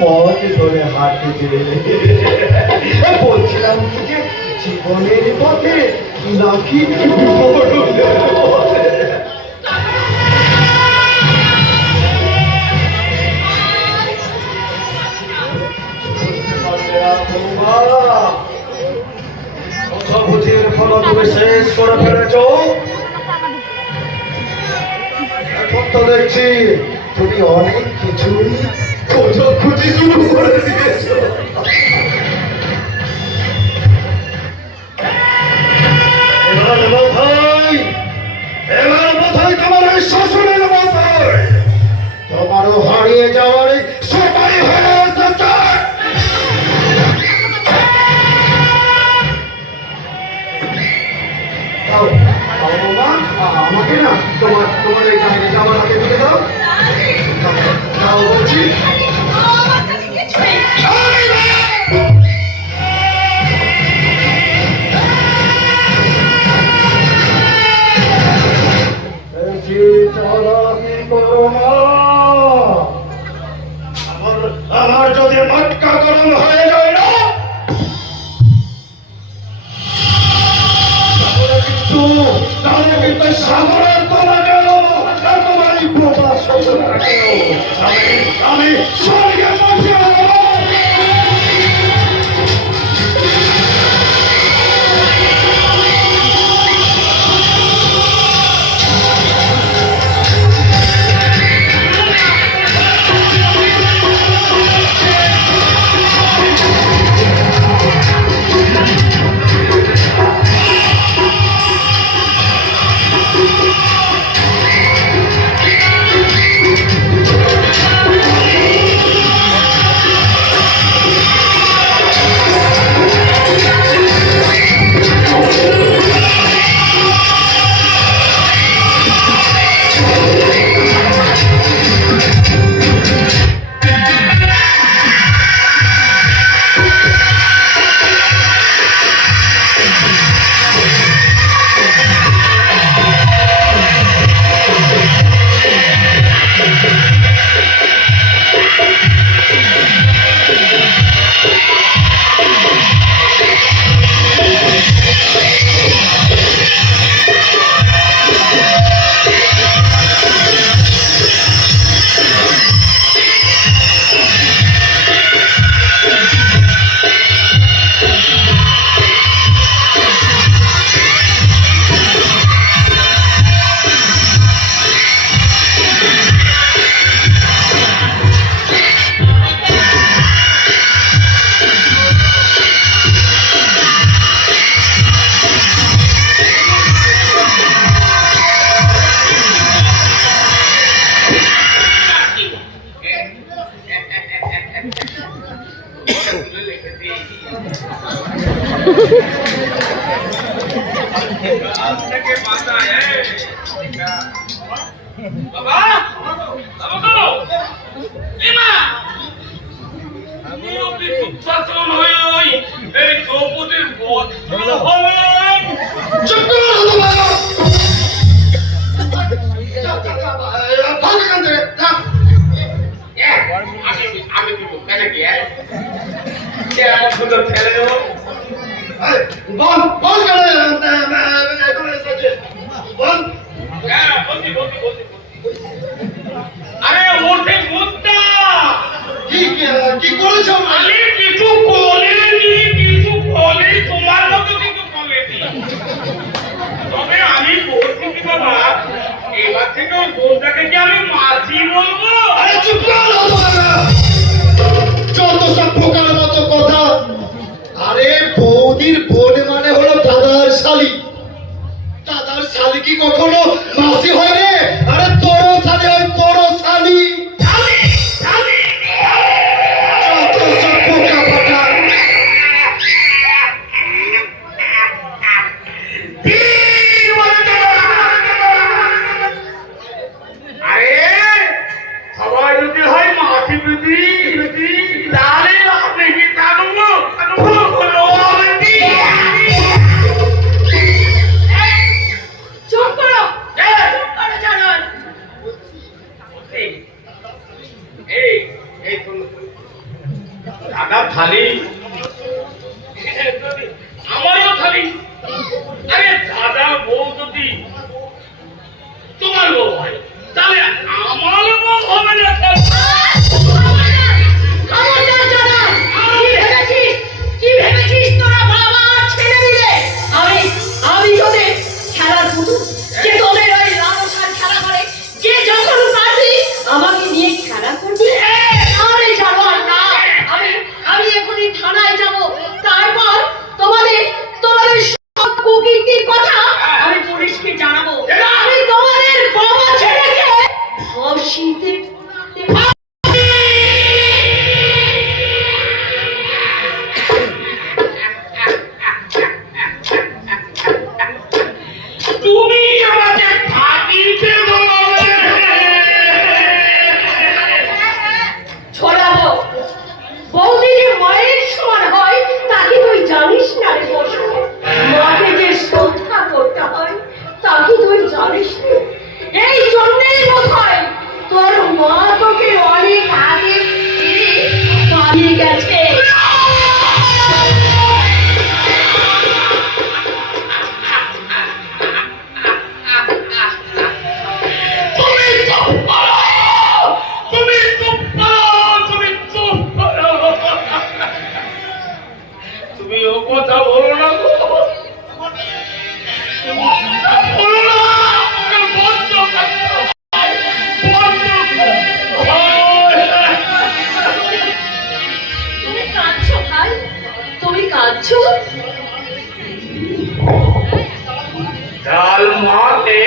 পথ ধরে হাঁটতে বলছিলাম যে জীবনের পথে নাকি মরণের পথে। বুঝির ফল তুমি শেষ করে ফেলেছ। এখন তো দেখছি তুমি অনেক কিছুই খোঁজাখুঁজি শুরু করে দিয়েছ। এবার মাথায় তোমার ওই শ্বশুরের মাথায় তোমারও হারিয়ে যাওয়ার সবাই হয়ে এসেছে। আমাকে না তোমার এই জায়গায় যাওয়ার আগে দিয়ে দাও বলছি। আমার যদি মটকা গরম হয়ে যায় না তাহলে কিন্তু সাগরের তোলা গেল তোমারই প্রবাস আমি স্বর্গে পৌঁছে আরে ওঠে মুদ্দা কি করেছো? কিছু বলেনি তোমার মতো কিছু বলেনি। তবে আমি বলছি কি বাবা, এবার থেকে ওই বোনটাকে কি আমি মাঝি বলবো? আরে চুপ কর, যত সব পোকার মতো কথা। আরে বৌদির বোন মানে হলো দাদার শালি। দাদার শালি কি কখনো মাসি হয় রে? আরে তোর শালি হয়, তোর শালি। আরে সবাই যদি হয় দাদা থালি আমারও থালি। আরে দাদা বউ যদি তোমার বউ হয় তাহলে আমার বউ হবে না কেন? কি ভেবেছিস তোরা বাবা ছেড়ে দিলে? আমি তোদের খেলার পুতুল, যে তোদের ওই লালসার খেলা করে, যে যখন পারবি আমাকে নিয়ে খেলা করবি। আরে যাবো না, আমি এখনই থানায় যাব, তারপর তোমাদের সব কুকীর্তির কথা আমি পুলিশকে জানাবো। আমি তোমাদের বাবা ছেলেকে ফাঁসিতে তুমি আমাকে ফাঁকিতে বলবে? ছড়াবো। বৌদি যে মায়ের সমান হয় তা কি তুই জানিস না রে বসু? মাকে যে শ্রদ্ধা করতে হয় তা কি তুই জানিস না? এই জন্যেই বোধ হয় তোর মা তোকে অনেক আগে ছেড়ে পালিয়ে গেছে। তুমি ও কথা বলো না গো। বলো না, আমাকে বন্ধ করো। বন্ধ করো। তুমি কাঁদছো ভাই, তুমি কাঁদছো? ডাল মাতে